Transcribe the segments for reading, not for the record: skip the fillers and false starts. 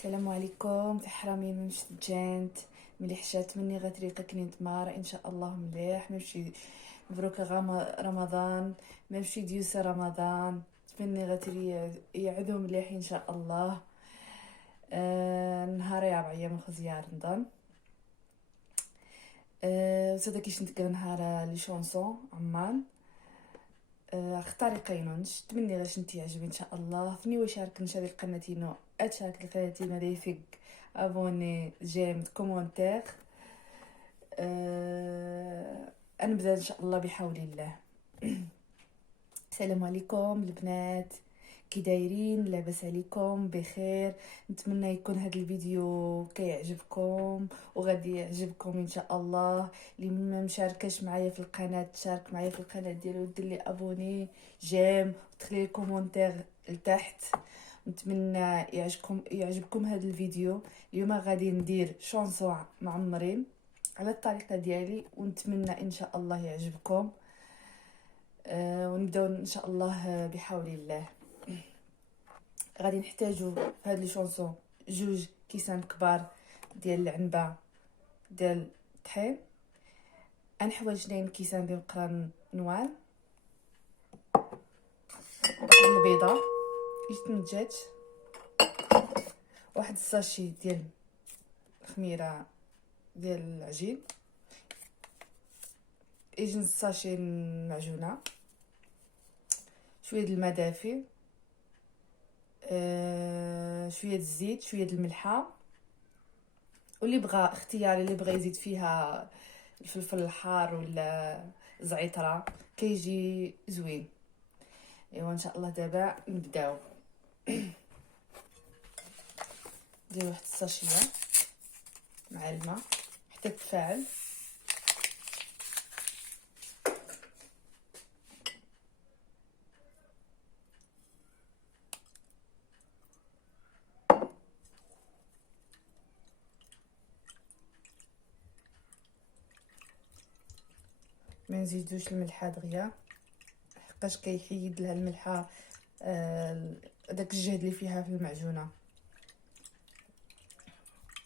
السلام عليكم تحرمين من جانت مليح شات مني غتريقة كنين تمارا ان شاء الله مليح ممشي مبروك رمضان ممشي ديوسا رمضان تمني غتري يعدو مليح ان شاء الله. نهاري 4 ايام خزيار رمضان. وصدق كيش نتقل نهار لي شونسون عمان. اختاري قينونش تمني غاش انتي يعجبي ان شاء الله فني وشارك نشاري القناتينو اتشارك القناتينو ديفيق ابوني جيم كومونتير. نبدا ان شاء الله بحول الله. السلام عليكم البنات، كي دايرين؟ لاباس عليكم بخير؟ نتمنى يكون هذا الفيديو كيعجبكم وغادي يعجبكم ان شاء الله. اللي ما مشاركاش معايا في القناه تشارك معايا في القناه ديالي ودير لي ابوني جيم وتخلي كومونتير لتحت. نتمنى يعجبكم هذا الفيديو. اليوم غادي ندير شونسون معمرين على الطريقه ديالي ونتمنى ان شاء الله يعجبكم. ونبداو ان شاء الله بحول الله. غادي نحتاجو في هاد لي شونسون 2 كيسان كبار ديال العنبه ديال الطحين، نحوايج 2 كيسان ديال القران نوار، البيضه يتنجات، واحد الساشي ديال الخميره ديال العجين، يجي نص ساشي معجونه، شويه د الماء دافي، شويه د الزيت، شويه د الملحه، واللي بغى اختياري اللي بغى يزيد فيها الفلفل الحار ولا الزعتره كيجي زوين. ايوا ان شاء الله دابا نبداو. ندير واحد الساشيه مع الماء حتى تفاعل. ما نزيدوش الملحه دغيا حقاش كيحيد لها الملحه داك الجهد اللي فيها في المعجونه.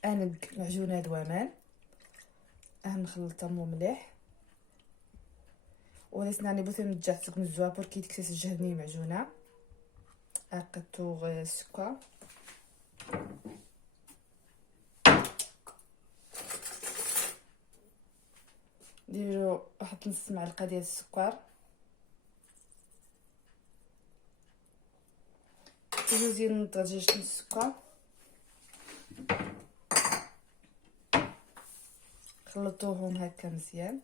انق معجونه دوامال نخلطهم مليح ولسناني بوثم نجعتك من الزوابور كي تكسس الجهدني معجونه. اقطو السكر نديرو واحد نص معلقه ديال السكر، زوزين نطرجيج السكر، خلطوهم هكا مزيان.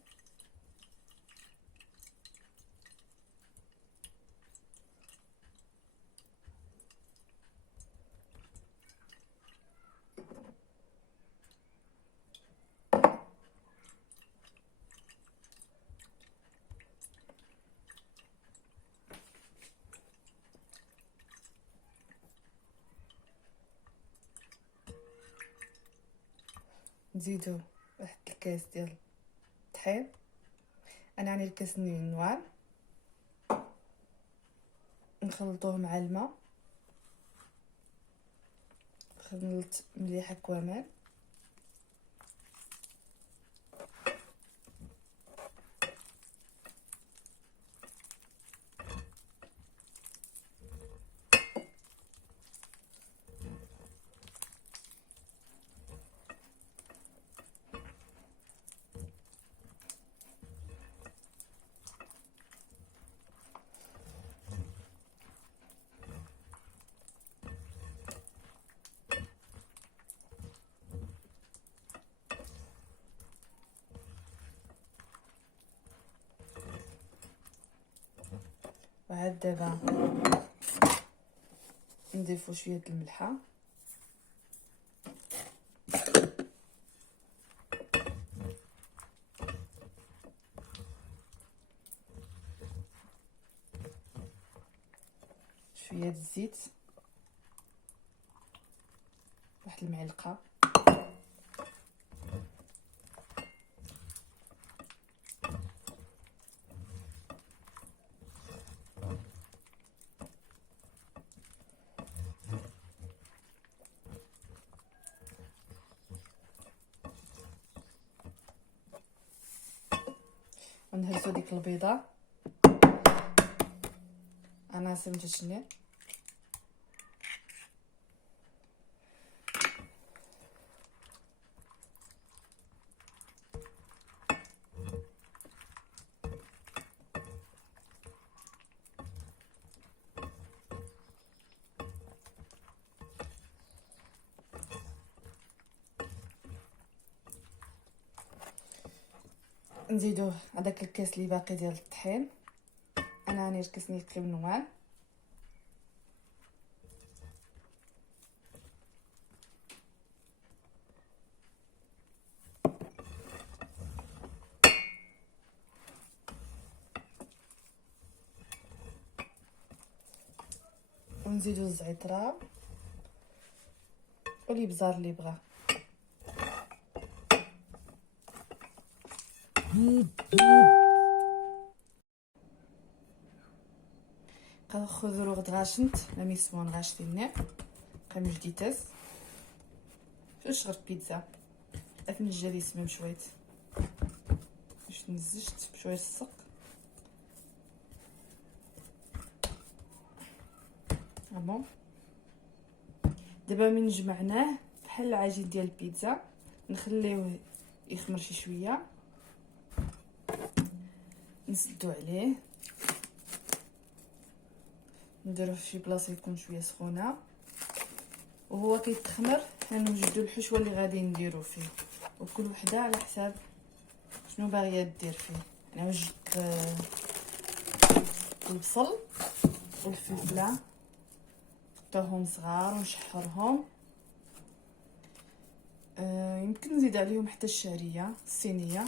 نزيدو واحد الكاس ديال الطحين، انا عندي الكاس نوار، نخلطوه مع الماء، نخلط مليح كوامل. وعاد دابا نضيفو شويه د الملحه، شويه د الزيت، واحد المعلقه، ونهرسو ديك البيضه. انا سمجتني نزيدو هذاك الكاس اللي باقي ديال الطحين. انا راني ركسني كريم نوار، ونزيدو الزعتر والابزار اللي بغا. كناخذ روغد غاشنت لا ميسمون غاشتيني كم جديتاس فاش غير بيتزا افنجا لي سمم شويت باش نزجت بشويه السق. بون دابا من جمعناه بحال العجين ديال البيتزا نخليوه يخمر شي شويه، نسدو عليه نديروه في شي بلاصه يكون شويه سخونه، وهو كيتخمر نوجدو الحشوه اللي غادي نديرو فيه، وكل وحده على حساب شنو باغيه دير فيه. انا وجدت البصل والفلفله قطعهم صغار ونشحرهم. يمكن نزيد عليهم حتى الشعريه الصينيه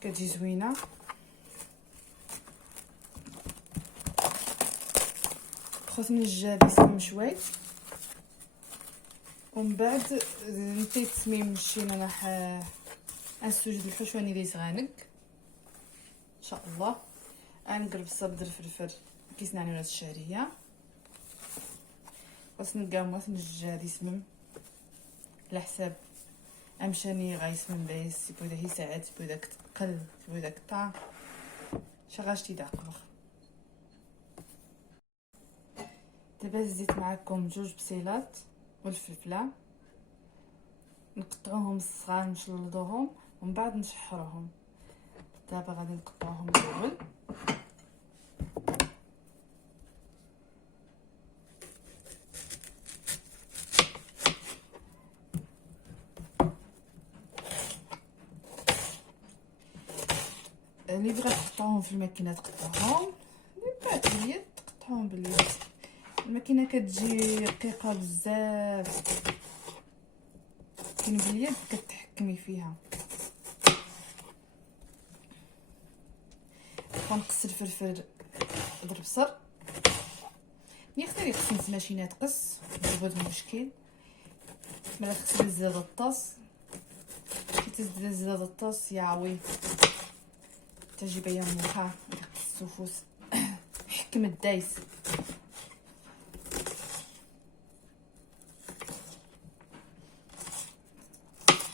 كتجي زوينه. خص نجاب يسمم شويه، ومن بعد نتي التسميم مشينا راح نسوجد الحشوه اللي صغانق ان شاء الله. نقرب الصبد الفلفل كيس نعناع الشعريه، خص نقاموس نجي هادي يسمم على حساب امشاني غيسمم بايس يبدا هي ساعات يبدا تقل يبدا قطع شغاشتي داقبخ. دابا زيت معكم 2 بصيلات والفلفله نقطعوهم صغار نشلضوهم ومن بعد نشحروهم. دابا غادي نقطعوهم الاول، اللي بغا تقطعوهم في الماكينه تقطعوهم، اللي بغا باليد تقطعوهم باليد. الماكينه كتجي رقيقه بزاف، لكن باليد كتحكمي فيها. غنقص الفلفل بالبصر، يختار يقص الماشينه تقص هذا المشكل. ملي خصني نزيد الطاس كي تزيد زيد الطاس يا عوي تجي بيا موها السفوس حكم الدايس.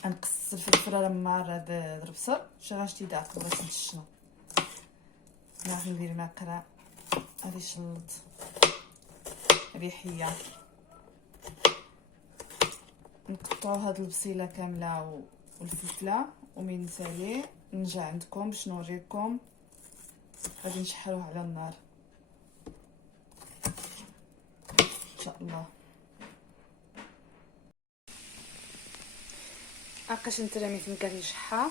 نقص الفلفل رمار هذا البصر شغاشتي داك بغيت نشنو راح ندير ماكرا غادي شلط ريحيه. نقطعوا هاد البصيله كامله والفلفله ومن نسالي نرجع عندكم باش نوريكم. غادي نشحروه على النار ان شاء الله. هاكاش نترميت من كان نشحها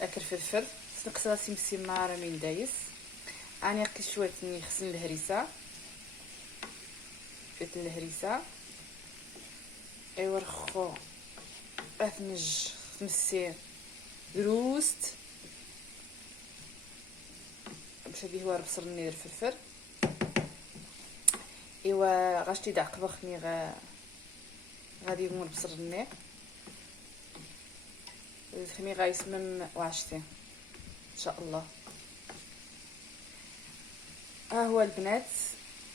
اكل فلفل نقص راسي مسمار من دايس. اني غير شويه نغسل الهريسه فيت الهريسه ايوا رخو افنج خمسي دروست باش هادي هو البصل النير الفلفل. ايوا غاشتي دعك بخني غادي يمون البصل النير الخمي غيسمم وعشتي ان شاء الله. ها هو البنات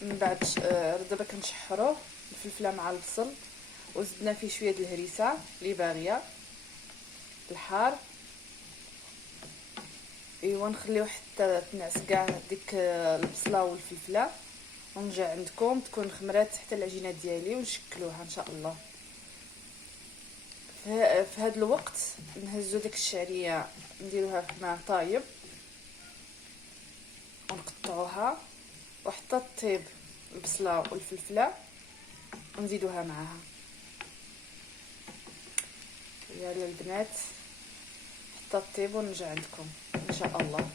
من بعد دابا كنشحروه الفلفله مع البصل وزدنا فيه شويه د الهريسه اللي باغيه الحار ايوا نخليو حتى تنعس كاع ديك البصله والفلفله، ونرجع عندكم تكون خمرات حتى العجينه ديالي ونشكلوها ان شاء الله. في هذا الوقت نهزو ديك الشعريه نديروها في ماء طايب ونقطعوها، وحتى طيب البصله والفلفله ونزيدوها معاها. يلا البنات حتى طيب ونرجع عندكم ان شاء الله.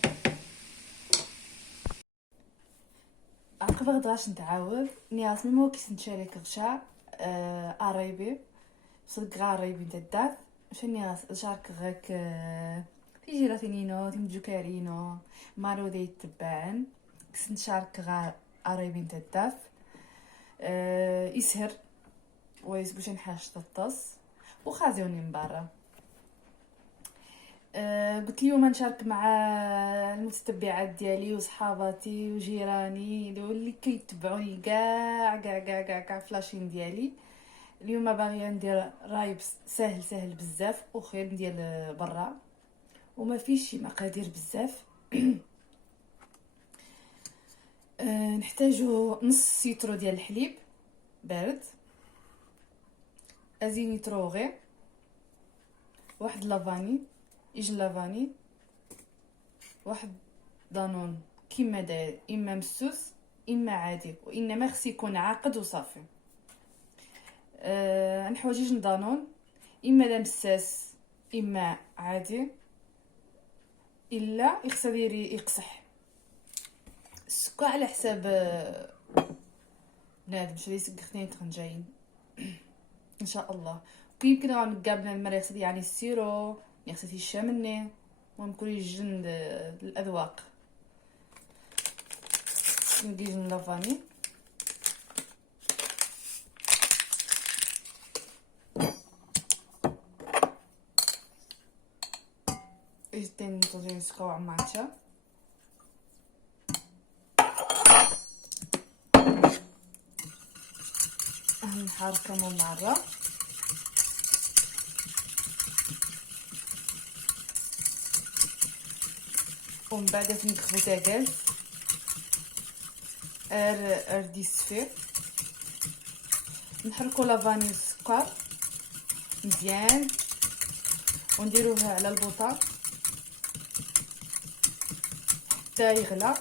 عقب غداش نتعاود نياس ميمو كيس نشارك غشا قرايبي صدق قرايبي تدات شنياس شارك غاك في جيراتينينو تمجو كارينو مارو دي تبعن كيس نشارك غا قرايبي تدات يسهر ويسبوش نحاش تطس وخازوني من برا. قلت اليوم نشارك مع المتتبعات ديالي وصحاباتي وجيراني اللي كيتبعوني كاع فلاشين ديالي. اليوم باغيه ندير رايب سهل بزاف وخير ديال برا وما فيش شي مقادير بزاف. نحتاجو نص سيترو ديال الحليب بارد، ازينيتروغي، واحد لافاني يجي لافاني، واحد دانون كيما داير اما مسوس اما عادي، وانما خص يكون عاقد وصافي. نحوجيج دانون اما لا مساس اما عادي، الا يخص ديري يقصح. السكر على حساب بنادم شري سكختين تخنجاين ان شاء الله. ويمكن غنقابل قبل المريخ يعني السيرو يخصتي الشامني وممكن يجن الاذواق. نجي لافاني اجتين نطوزين سكوع ماتشا نحركهم مرة ومن بعد ندخلو تاكاز اردي السفير نحركو لافاني والسكر مزيان ونديروها على البوطه حتى يغلى،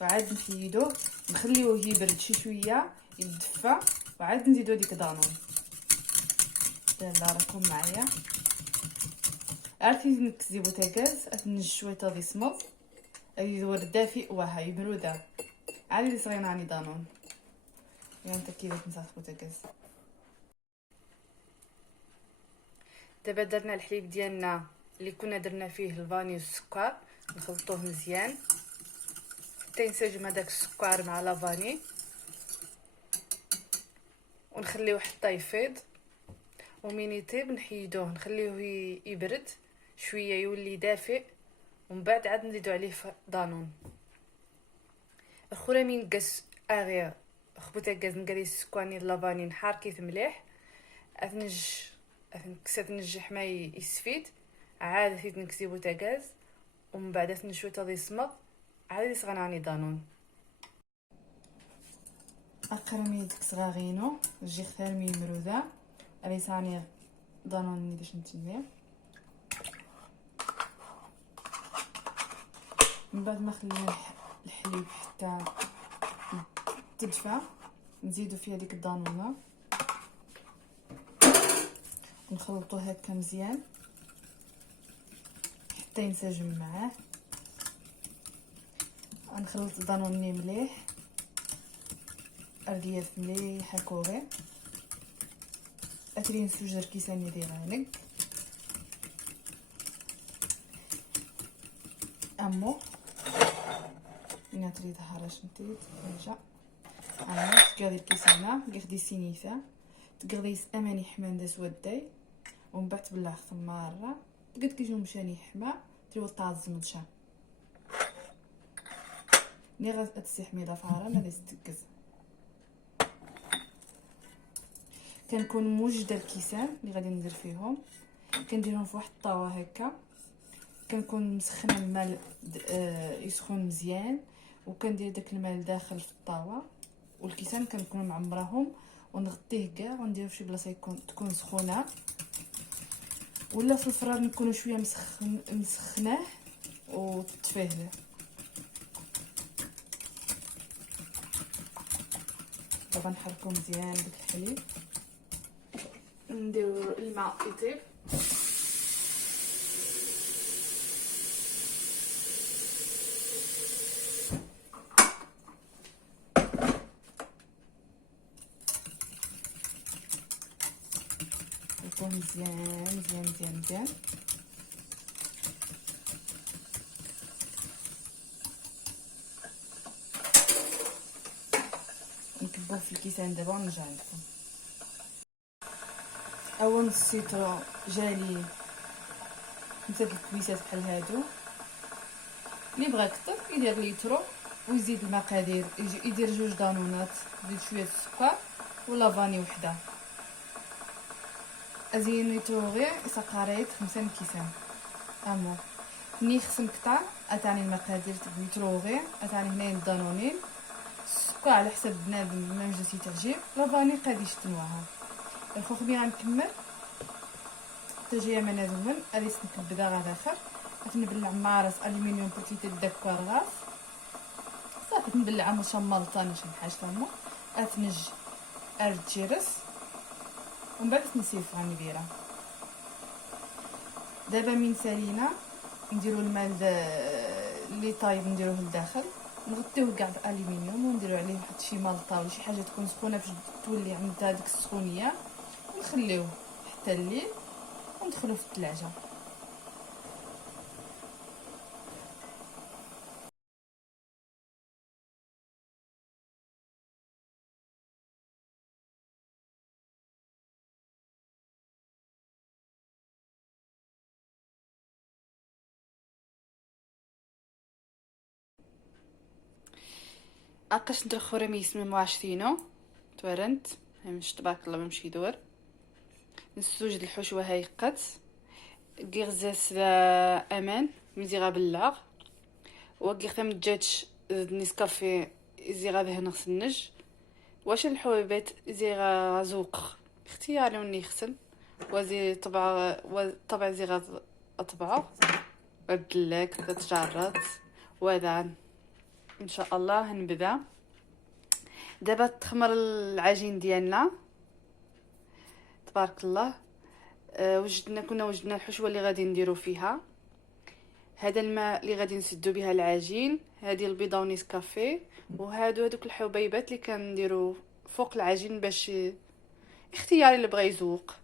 وعاد نحيدوه نخليوه يبرد شي شويه يدفى، وعاد نزيدو ديك دانون. يلا راكم معايا عرفتي نكزي بوتاكاز اتنج شويه تاضي صمت هذه دور دافئ وهاي بروده عادي اللي صغينا عني دانون. يعني كيفاش نسخ بوتاكاز. دابا درنا الحليب ديالنا اللي كنا درنا فيه الفاني والسكر نخلطوه مزيان حتى ينسجم هذاك السكر مع لافاني ونخليوه حتى يفيض، ومين يطيب نحيدوه نخليوه يبرد شويه يولي دافئ، ومن بعد عاد نزيدو عليه دانون. اخرى من قص اغير خبوتا غاز نقري السكواني لافاني نحركيت مليح كسات نجح ما يسفيد، عاد ثيت نكسي بوتاغاز ومن بعد نشوي تاضي صمت عاد يصغناني دانون. اقرمي ديك صغاغينو جي خارمي مروده علي ثاني دانون باش نتمي. من بعد ما خلينا الحليب حتى تدفى نزيدو فيها ديك الدانونه ونخلطو هكا مزيان حتى ينسجم معاه. غنخلط الدانوني مليح رديف مليح هكوغي اترين سوجر كيساني ديرانك امو انا تريد هراش نتيد نرجع انا تقاضي الكيسانه قخدي سينيثا تقضيس اماني حمان دا سوداي ومن بعد بالله خماره قد كيجيو مشاني حما تريو طاز مدشا ني غتسي حميده فاره ما تستكز. كنكون موجده الكيسان اللي غادي ندير فيهم كنديرهم في واحد الطاوه هكا كنكون مسخنه الماء يسخن مزيان، وكندير داك الماء داخل في الطاوه، والكيسان كنكون معمراهم ونغطيه كاع ونديرو فشي بلاصه تكون سخونه، ولا في الفران نكونوا شويه مسخناه وتطفيه له. دابا نحركو مزيان داك الحليب، نديرو الماء يطيب. يكون مزيان مزيان مزيان مزيان. نكبوه في الكيسان دابا ونرجع لكم. اول نص سيترو جالي 5 الكويسات بحال هادو. اللي بغى كتر يدير ليترو ويزيد المقادير، يدير 2 دانونات، يزيد شويه السكر ولا فاني وحده. ازين ليترو غير سقاريت 5 كيسان امور. ملي خصم كتر اتاني المقادير ليترو غير، اتاني هنايا الدانونين، السكر على حسب بنادم ما جاتي تعجب، لا فاني قادي شتنواها. الخوخ بي غنكمل حتى جايه ما نازمن. غادي نكبدها غاداخر، غنبلع معرس الومنيوم بوتيت داكوار غاف صافي، نبلعها مشملطه شي حاجه ثانيه، اتنج ارجيرس ومن بعد نسيف غنديرها. دابا من سالينا نديرو الماء اللي طايب نديروه لداخل، نغطيوه كاع بالالومنيوم ونديرو عليه واحد شي ملطه ولا شي حاجه تكون سخونه باش تولي عندها ديك السخونيه، ونخليوه حتى الليل وندخلو في الثلاجه. اقش ندير خوري ميسمي معشتينو تورنت مش تبارك الله بمشي يدور نسوجد الحشوه هاي قد غيغزاس امان مزيغا باللاغ وقيغ ثم جاتش نيسكافي زيغا به نغسنج واش الحويبات زيغا زوق اختياري وني يخسن وزي طبع زيغا اطبعه ودلك تتجرد وذان ان شاء الله. هنبدا دابا تخمر العجين ديالنا تبارك الله. وجدنا الحشوه اللي غادي نديرو فيها. هذا الماء اللي غادي نسدو بها العجين، هذه البيضه ونيسكافيه، هذوك الحبيبات اللي كنديرو فوق العجين باش اختياري اللي بغى يذوق.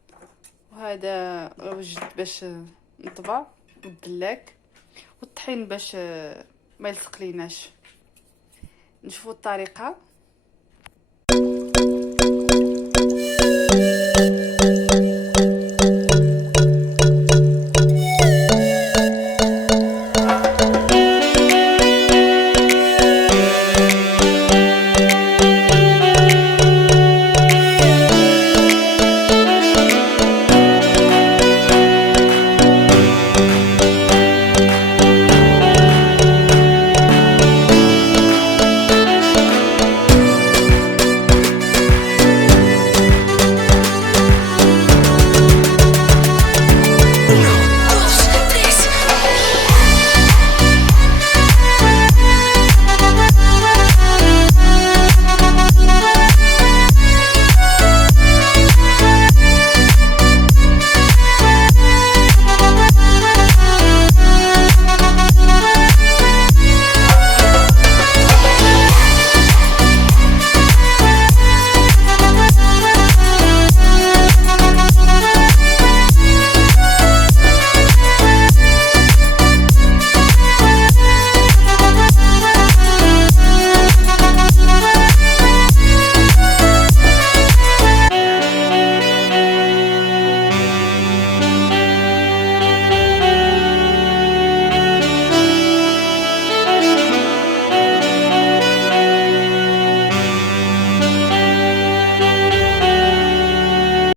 وهذا وجد باش نطبع والدلاك والطحين باش ما يلصق ليناش. نشوفوا الطريقه.